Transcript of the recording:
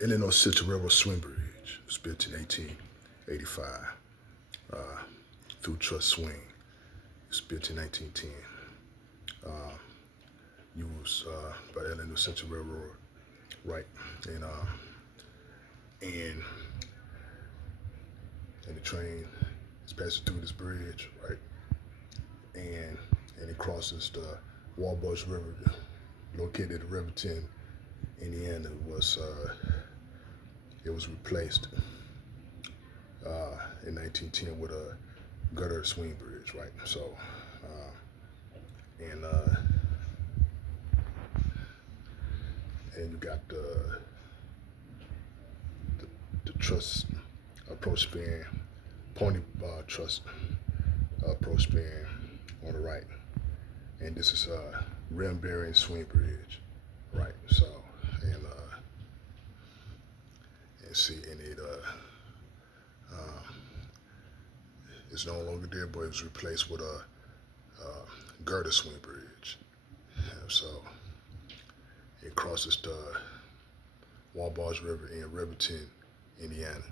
Illinois Central Railroad swing bridge. It was built in 1885 through truss swing. It was built in 1910. Used by the Illinois Central Railroad, right? And the train is passing through this bridge, right? And it crosses the Wabash River, located in Riverton, Indiana. It was replaced in 1910 with a girder swing bridge, right? So, and you got the truss approach span, pony truss approach span on the right, and this is a rim bearing swing bridge, right? So, and see, and it's no longer there, but it was replaced with a girder swing bridge. So it crosses the Wabash River in Riverton, Indiana.